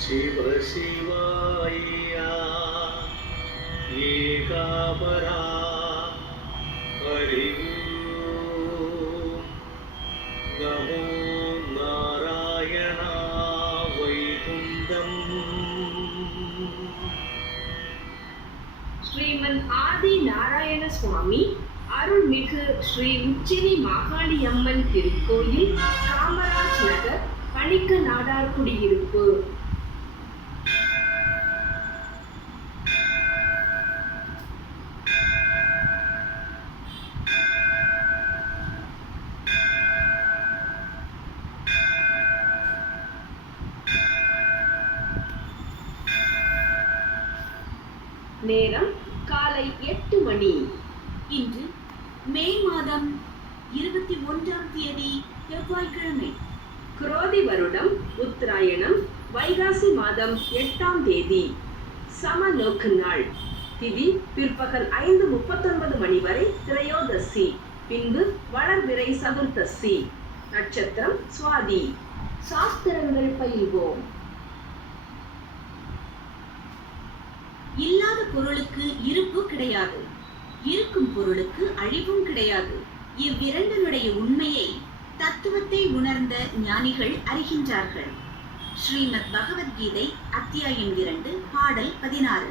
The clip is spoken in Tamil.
शिव शिवाया एकापरा हरि ओम्। नमो नारायणा वैकुण्ठम् ஸ்ரீமன் ஆதி நாராயண சுவாமி அருள்மிகு ஸ்ரீ உச்சினி மாகாளி அம்மன் திருக்கோயில் காமராஜ் நகர் பணிக்க நாடார் குடியிருப்பு நேரம் காலை எட்டு மணி. இன்று மே மாதம் இருபத்தி ஒன்றாம் தேதி செவ்வாய்க்கிழமை. குரோதி வருடம் உத்தராயணம் வைகாசி மாதம் எட்டாம் தேதி. சமநோக்கு நாள். திதி பிற்பகல் ஐந்து முப்பத்தொன்பது மணி வரை திரையோதசி. பின்பு வளர்விரை சதுர்த்தசி. நட்சத்திரம் சுவாதி. சாஸ்திரங்கள் பயில்வோம். இல்லாத பொருளுக்கு இருப்பு கிடையாது. இருக்கும் பொருளுக்கு அழிவும் கிடையாது. இவ்விரண்டினுடைய உண்மையை தத்துவத்தை உணர்ந்த ஞானிகள் அறிகின்றார்கள். ஸ்ரீமத் பகவத்கீதை அத்தியாயம் இரண்டு பாடல் பதினாறு.